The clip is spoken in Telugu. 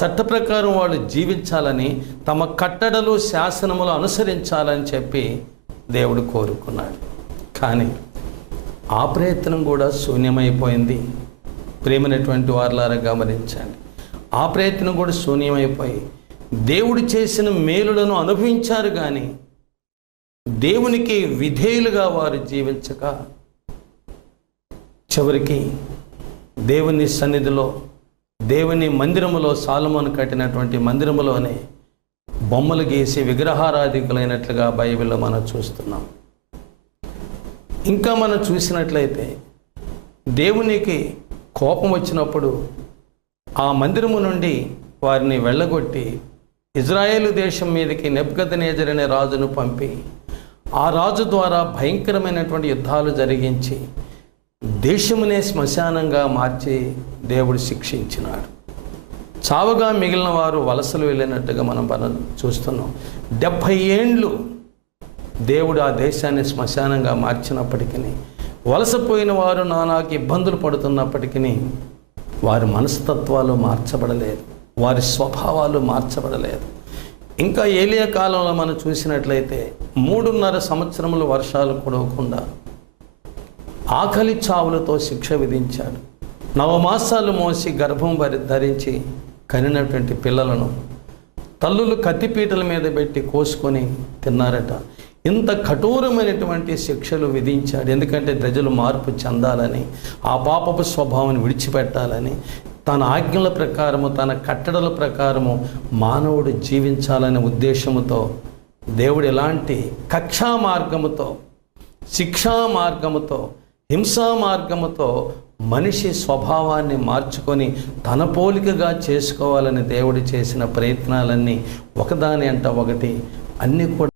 చట్ట ప్రకారం వాళ్ళు జీవించాలని, తమ కట్టడలు శాసనములు అనుసరించాలని చెప్పి దేవుడు కోరుకున్నాడు. కానీ ఆ ప్రయత్నం కూడా శూన్యమైపోయింది. ప్రేమైనటువంటి వారలారా గమనించండి, ఆ ప్రయత్నం కూడా శూన్యమైపోయి దేవుడు చేసిన మేలులను అనుభవించారు, కానీ దేవునికి విధేయులుగా వారు జీవించక చివరికి దేవుని సన్నిధిలో, దేవుని మందిరములో, సాలొమోను కట్టినటువంటి మందిరములోనే బొమ్మలు గీసి విగ్రహారాధికులైనట్లుగా బైబిల్లో మనం చూస్తున్నాం. ఇంకా మనం చూసినట్లయితే దేవునికి కోపం వచ్చినప్పుడు ఆ మందిరము నుండి వారిని వెళ్ళగొట్టి ఇజ్రాయేలు దేశం మీదకి నెబుకద్నెజరు అనే రాజును పంపి, ఆ రాజు ద్వారా భయంకరమైనటువంటి యుద్ధాలు జరిగించి దేశమునే శ్మశానంగా మార్చి దేవుడు శిక్షించినాడు. చావుగా మిగిలిన వారు వలసలు వెళ్ళినట్టుగా మనం చూస్తున్నాం. 70 ఏండ్లు దేవుడు ఆ దేశాన్ని శ్మశానంగా మార్చినప్పటికీ, వలసపోయిన వారు నానాకి ఇబ్బందులు పడుతున్నప్పటికీ వారి మనస్తత్వాలు మార్చబడలేదు, వారి స్వభావాలు మార్చబడలేదు. ఇంకా ఏలియా కాలంలో మనం చూసినట్లయితే 3.5 సంవత్సరములు వర్షాలు కురవకుండా ఆకలి చావులతో శిక్ష విధించాడు. 9 మాసాలు మోసి గర్భం ధరించి కనినటువంటి పిల్లలను తల్లులు కత్తిపీటల మీద పెట్టి కోసుకొని తిన్నారట. ఇంత కఠోరమైనటువంటి శిక్షలు విధించాడు. ఎందుకంటే ప్రజలు మార్పు చెందాలని, ఆ పాపపు స్వభావాన్ని విడిచిపెట్టాలని, తన ఆజ్ఞల ప్రకారము, తన కట్టడల ప్రకారము మానవుడు జీవించాలనే ఉద్దేశముతో దేవుడు ఎలాంటి కక్షా మార్గముతో, శిక్షా మార్గముతో, హింసా మార్గముతో మనిషి స్వభావాన్ని మార్చుకొని తన పోలికగా చేసుకోవాలని దేవుడు చేసిన ప్రయత్నాలన్నీ ఒకదాని అంట ఒకటి అన్నీ కూడా